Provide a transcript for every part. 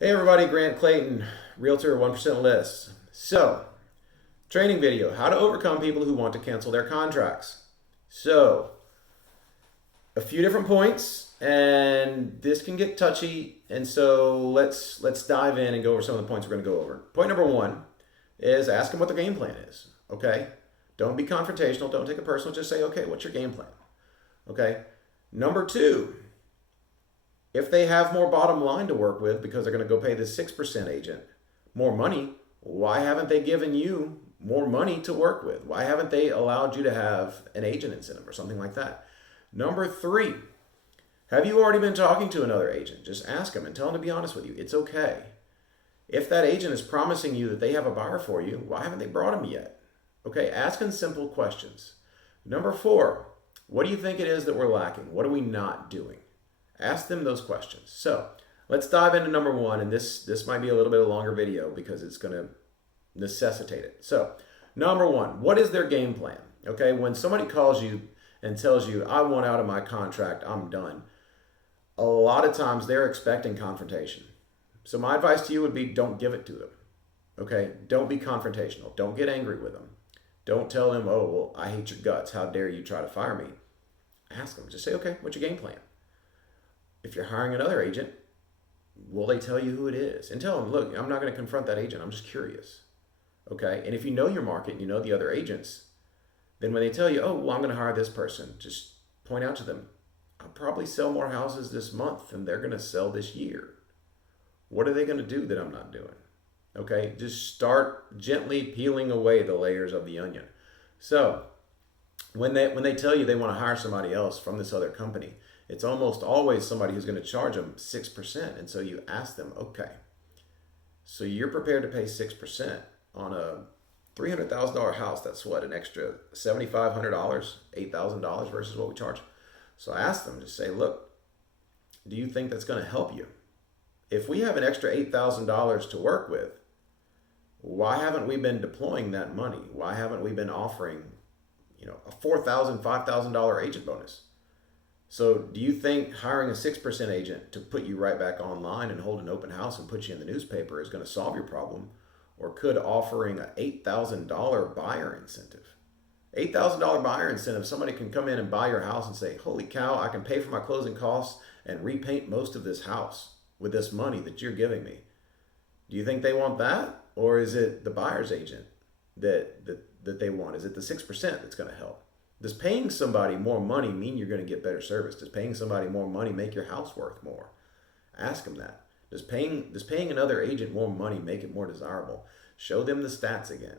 Hey everybody, Grant Clayton, Realtor 1% List. So, training video, how to overcome people who want to cancel their contracts. So, a few different points, and this can get touchy, and so let's dive in and go over some of the points we're going to go over. Point number one is ask them what their game plan is, okay? Don't be confrontational, don't take it personal, just say, okay, what's your game plan? Okay? Number two, if they have more bottom line to work with because they're going to go pay this 6% agent more money, why haven't they given you more money to work with? Why haven't they allowed you to have an agent incentive or something like that? Number three, have you already been talking to another agent? Just ask them and tell them to be honest with you. It's okay. If that agent is promising you that they have a buyer for you, why haven't they brought him yet? Okay, asking simple questions. Number four, what do you think it is that we're lacking? What are we not doing? Ask them those questions. So let's dive into number one, and this might be a little bit of a longer video because it's going to necessitate it. So number one, what is their game plan? Okay, when somebody calls you and tells you, I want out of my contract, I'm done, a lot of times they're expecting confrontation. So my advice to you would be don't give it to them. Okay, don't be confrontational. Don't get angry with them. Don't tell them, oh, well, I hate your guts. How dare you try to fire me? Ask them. Just say, okay, what's your game plan? If you're hiring another agent, will they tell you who it is? And tell them, look, I'm not going to confront that agent. I'm just curious. Okay? And if you know your market and you know the other agents, then when they tell you, oh, well, I'm going to hire this person, just point out to them, I'll probably sell more houses this month than they're going to sell this year. What are they going to do that I'm not doing? Okay? Just start gently peeling away the layers of the onion. So, when they tell you they want to hire somebody else from this other company, it's almost always somebody who's going to charge them 6%. And so you ask them, okay, so you're prepared to pay 6% on a $300,000 house. That's what, an extra $7,500, $8,000 versus what we charge. So I ask them to say, look, do you think that's going to help you? If we have an extra $8,000 to work with, why haven't we been deploying that money? Why haven't we been offering, a $4,000, $5,000 agent bonus? So do you think hiring a 6% agent to put you right back online and hold an open house and put you in the newspaper is going to solve your problem? Or could offering an $8,000 buyer incentive? $8,000 buyer incentive, somebody can come in and buy your house and say, holy cow, I can pay for my closing costs and repaint most of this house with this money that you're giving me. Do you think they want that? Or is it the buyer's agent that they want? Is it the 6% that's going to help? Does paying somebody more money mean you're going to get better service? Does paying somebody more money make your house worth more? Ask them that. Does paying another agent more money make it more desirable? Show them the stats again.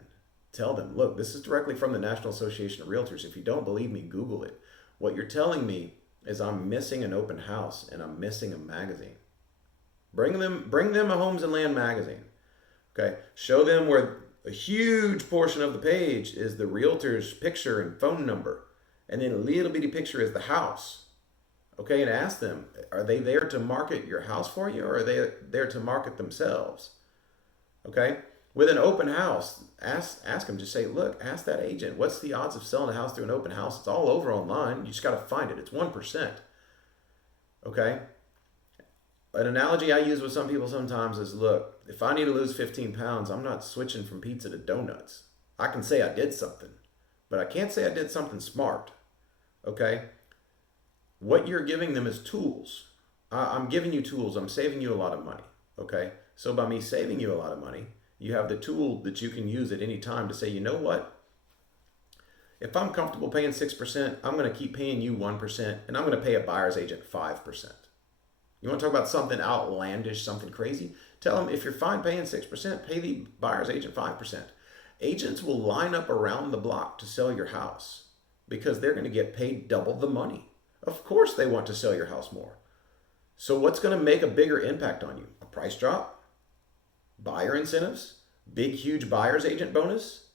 Tell them, look, this is directly from the National Association of Realtors. If you don't believe me, Google it. What you're telling me is I'm missing an open house and I'm missing a magazine. Bring them a Homes and Land magazine. Okay, show them where a huge portion of the page is the realtor's picture and phone number, and then a little bitty picture is the house. Okay, and ask them, are they there to market your house for you, or are they there to market themselves? Okay, with an open house, ask them. Just say, look, ask that agent, what's the odds of selling a house through an open house? It's all over online. You just got to find it. It's 1%. Okay, an analogy I use with some people sometimes is, look, if I need to lose 15 pounds, I'm not switching from pizza to donuts. I can say I did something, but I can't say I did something smart. Okay? What you're giving them is tools. I'm giving you tools. I'm saving you a lot of money. Okay? So by me saving you a lot of money, you have the tool that you can use at any time to say, you know what? If I'm comfortable paying 6%, I'm going to keep paying you 1%, and I'm going to pay a buyer's agent 5%. You want to talk about something outlandish, something crazy? Tell them if you're fine paying 6%, pay the buyer's agent 5%. Agents will line up around the block to sell your house because they're going to get paid double the money. Of course they want to sell your house more. So what's going to make a bigger impact on you? A price drop? Buyer incentives? Big, huge buyer's agent bonus?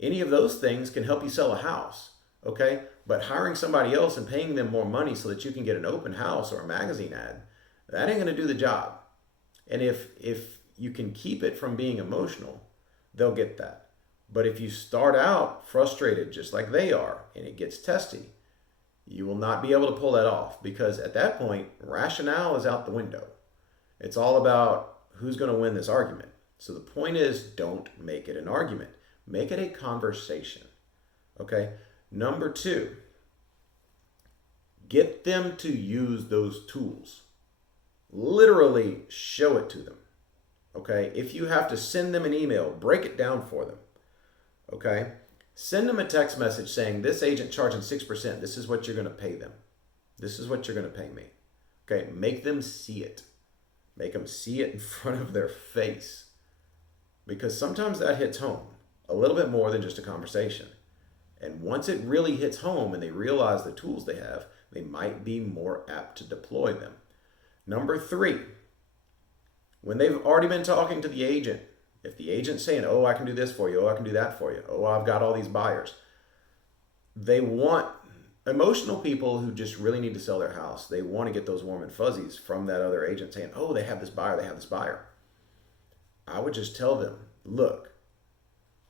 Any of those things can help you sell a house. Okay? But hiring somebody else and paying them more money so that you can get an open house or a magazine ad, that ain't going to do the job. And if you can keep it from being emotional, they'll get that. But if you start out frustrated just like they are and it gets testy, you will not be able to pull that off because at that point, rationale is out the window. It's all about who's going to win this argument? So the point is, don't make it an argument. Make it a conversation. Okay? Number 2, get them to use those tools. Literally show it to them. Okay? If you have to send them an email, break it down for them. Okay? Send them a text message saying, this agent charging 6%. This is what you're going to pay them. This is what you're going to pay me. Okay? Make them see it. Make them see it in front of their face. Because sometimes that hits home a little bit more than just a conversation. And once it really hits home and they realize the tools they have, they might be more apt to deploy them. Number 3, when they've already been talking to the agent, if the agent's saying, oh, I can do this for you, oh, I can do that for you, oh, I've got all these buyers. They want emotional people who just really need to sell their house. They want to get those warm and fuzzies from that other agent saying, oh, they have this buyer, they have this buyer. I would just tell them, look,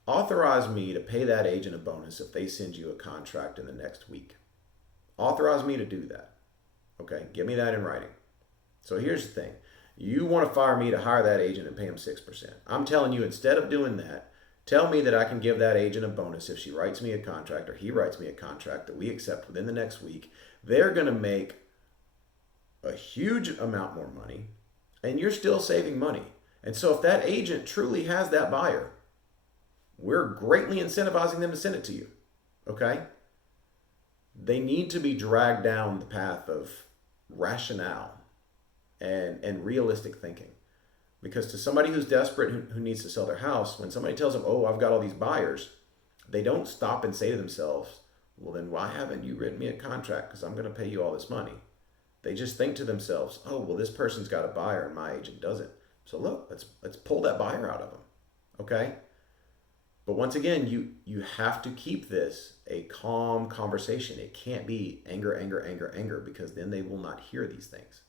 authorize me to pay that agent a bonus if they send you a contract in the next week. Authorize me to do that. Okay, give me that in writing. So here's the thing. You want to fire me to hire that agent and pay him 6%. I'm telling you, instead of doing that, tell me that I can give that agent a bonus if she writes me a contract or he writes me a contract that we accept within the next week. They're going to make a huge amount more money and you're still saving money. And so if that agent truly has that buyer, we're greatly incentivizing them to send it to you. Okay? They need to be dragged down the path of rationale and realistic thinking. Because to somebody who's desperate, who needs to sell their house, when somebody tells them, oh, I've got all these buyers, they don't stop and say to themselves, well, then why haven't you written me a contract? Because I'm going to pay you all this money. They just think to themselves, oh, well, this person's got a buyer and my agent doesn't. So look, let's pull that buyer out of them. Okay? But once again, you have to keep this a calm conversation. It can't be anger, anger, anger, anger, because then they will not hear these things.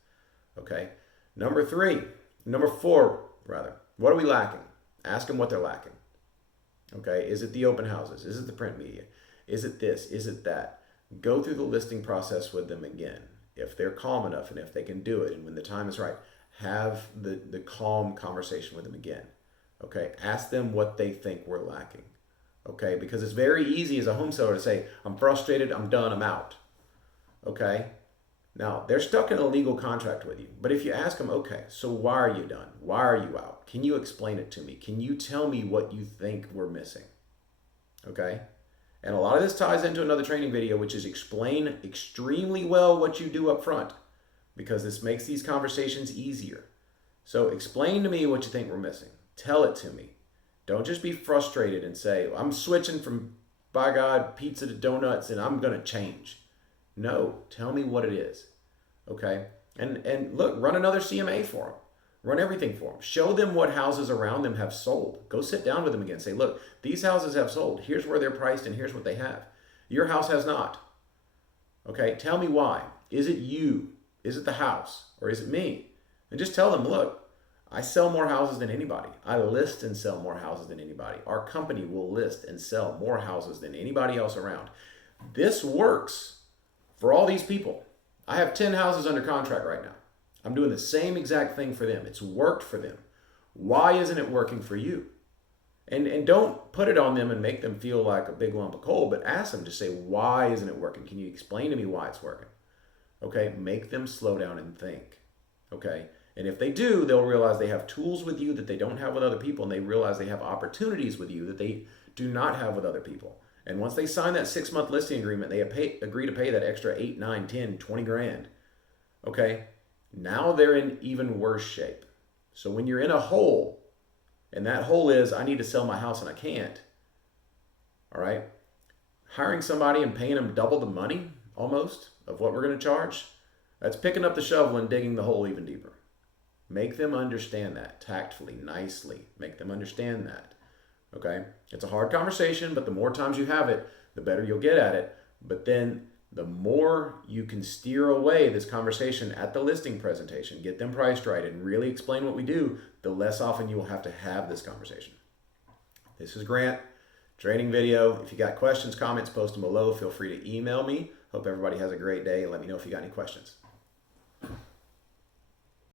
Okay? Number 4, what are we lacking? Ask them what they're lacking. Okay? Is it the open houses? Is it the print media? Is it this? Is it that? Go through the listing process with them again. If they're calm enough and if they can do it, and when the time is right, have the calm conversation with them again. Okay, ask them what they think we're lacking. Okay, because it's very easy as a home seller to say, I'm frustrated, I'm done, I'm out. Okay, now they're stuck in a legal contract with you. But if you ask them, okay, so why are you done? Why are you out? Can you explain it to me? Can you tell me what you think we're missing? Okay, and a lot of this ties into another training video, which is explain extremely well what you do up front, because this makes these conversations easier. So explain to me what you think we're missing. Tell it to me. Don't just be frustrated and say, I'm switching from, by God, pizza to donuts and I'm going to change. No, tell me what it is. Okay? And look, run another CMA for them. Run everything for them. Show them what houses around them have sold. Go sit down with them again. Say, look, these houses have sold. Here's where they're priced and here's what they have. Your house has not. Okay? Tell me why. Is it you? Is it the house? Or is it me? And just tell them, look, I sell more houses than anybody. I list and sell more houses than anybody. Our company will list and sell more houses than anybody else around. This works for all these people. I have 10 houses under contract right now. I'm doing the same exact thing for them. It's worked for them. Why isn't it working for you? And don't put it on them and make them feel like a big lump of coal, but ask them to say, why isn't it working? Can you explain to me why it's working? Okay, make them slow down and think. Okay? And if they do, they'll realize they have tools with you that they don't have with other people, and they realize they have opportunities with you that they do not have with other people. And once they sign that 6-month listing agreement, they agree to pay that extra 8, 9, 10, 20 grand. Okay? Now they're in even worse shape. So when you're in a hole, and that hole is, I need to sell my house and I can't, all right? Hiring somebody and paying them double the money, almost, of what we're going to charge, that's picking up the shovel and digging the hole even deeper. Make them understand that tactfully, nicely. Make them understand that. Okay? It's a hard conversation, but the more times you have it, the better you'll get at it. But then the more you can steer away this conversation at the listing presentation, get them priced right, and really explain what we do, the less often you will have to have this conversation. This is Grant, training video. If you got questions, comments, post them below. Feel free to email me. Hope everybody has a great day. Let me know if you got any questions.